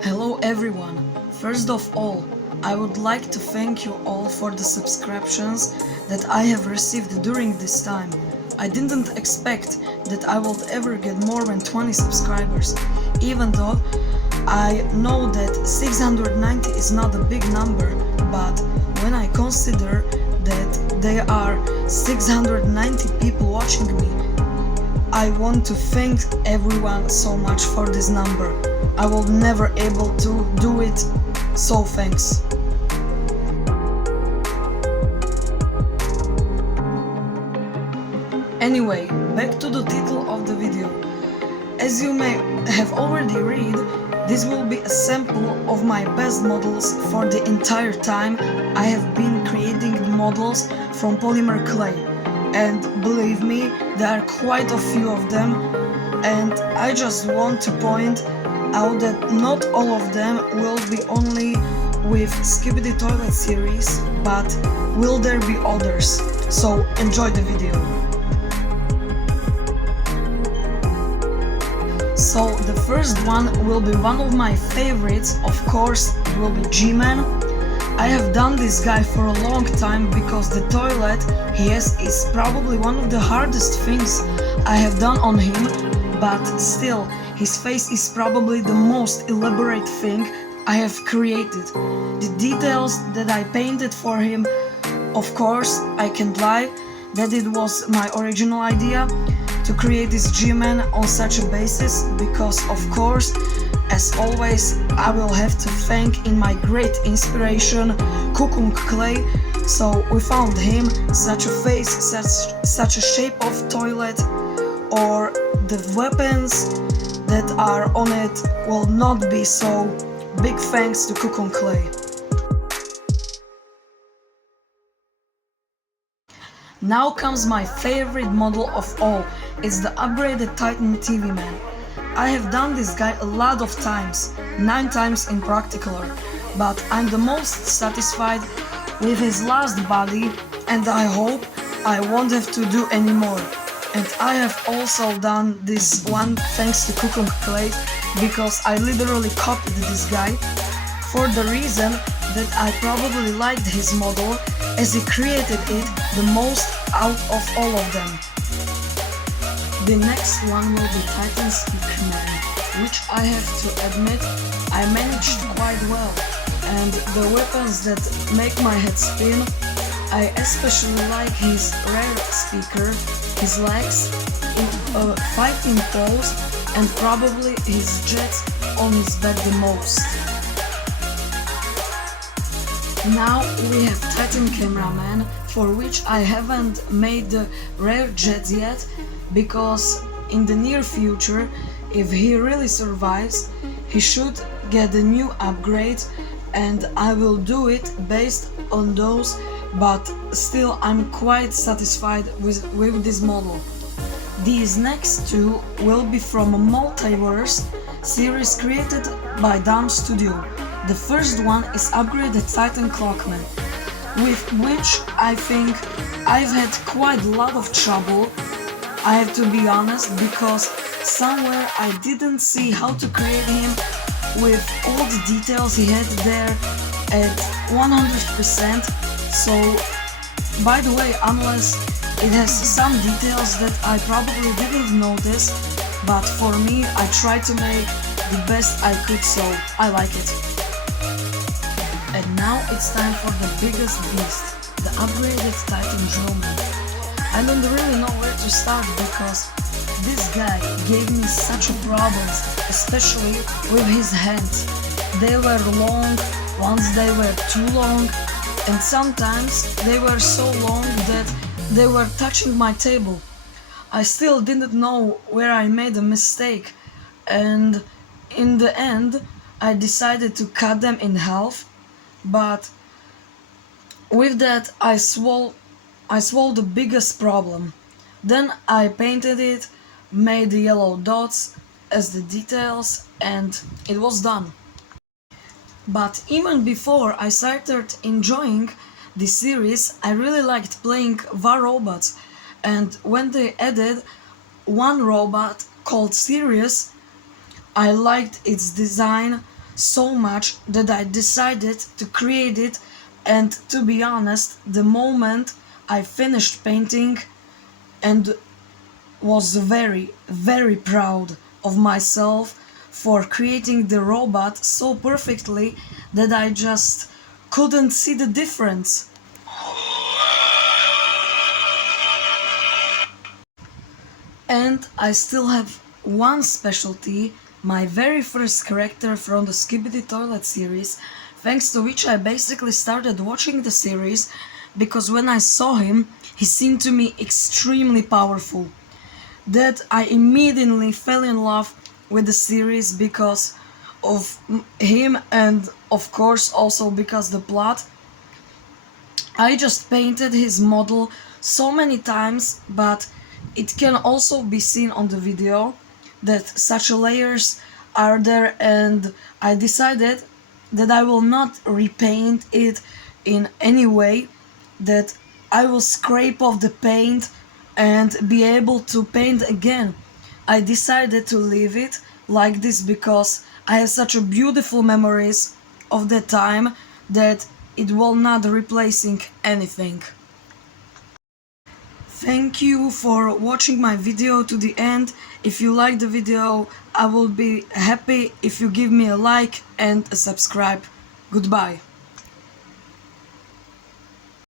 Hello everyone! First of all, I would like to thank you all for the subscriptions that I have received during this time. I didn't expect that I would ever get more than 20 subscribers, even though I know that 690 is not a big number, but when I consider that there are 690 people watching me, I want to thank everyone so much for this number. I will never able to do it, so thanks. Anyway, back to the title of the video. As you may have already read, this will be a sample of my best models for the entire time I have been creating models from polymer clay. And believe me, there are quite a few of them, and I just want to point out that not all of them will be only with Skibidi Toilet series, but will there be others, so enjoy the video. So the first one will be one of my favorites, of course it will be G-Man. I have done this guy for a long time because the toilet he has is probably one of the hardest things I have done on him, but still, his face is probably the most elaborate thing I have created. The details that I painted for him, of course, I can't lie, that it was my original idea to create this G-Man on such a basis, because of course, as always, I will have to thank in my great inspiration Kukung Clay. So we found him, such a face, such a shape of toilet, or the weapons that are on it will not be so. Big thanks to Kukung Clay. Now comes my favorite model of all, it's the upgraded Titan TV Man. I have done this guy a lot of times, 9 times in particular, but I'm the most satisfied with his last body, and I hope I won't have to do any more. And I have also done this one thanks to Kukung Clay, because I literally copied this guy, for the reason that I probably liked his model as he created it the most out of all of them. The next one will be Titan Speaker Man, which I have to admit I managed quite well, and the weapons that make my head spin, I especially like his rare speaker, his legs in a fighting pose, and probably his jets on his back the most. Now we have Titan Cameraman, for which I haven't made the rare jets yet, because in the near future, if he really survives, he should get a new upgrade, and I will do it based on those, but still I'm quite satisfied with this model. These next two will be from a Multiverse series created by Dam Studio. The first one is upgraded Titan Clockman, with which I think I've had quite a lot of trouble, I have to be honest, because somewhere I didn't see how to create him with all the details he had there at 100%, so by the way, unless it has some details that I probably didn't notice, but for me I tried to make the best I could, so I like it. And now it's time for the biggest beast, the upgraded Titan Drillman. I don't really know where to start because this guy gave me such problems, especially with his hands. They were long, once they were too long, and sometimes they were so long that they were touching my table. I still didn't know where I made a mistake, and in the end I decided to cut them in half, but with that I solved the biggest problem. Then I painted it, made the yellow dots as the details, and it was done. But even before I started enjoying this series, I really liked playing War Robots, and when they added one robot called Sirius, I liked its design, so much that I decided to create it. And to be honest, the moment I finished painting and was very, very proud of myself for creating the robot so perfectly that I just couldn't see the difference. And I still have one specialty, my very first character from the Skibidi Toilet series, thanks to which I basically started watching the series because when I saw him, he seemed to me extremely powerful. That I immediately fell in love with the series because of him and of course also because the plot. I just painted his model so many times, but it can also be seen on the video that such layers are there, and I decided that I will not repaint it in any way, that I will scrape off the paint and be able to paint again. I decided to leave it like this because I have such a beautiful memories of that time that it will not replacing anything. Thank you for watching my video to the end. If you like the video, I will be happy if you give me a like and a subscribe. Goodbye.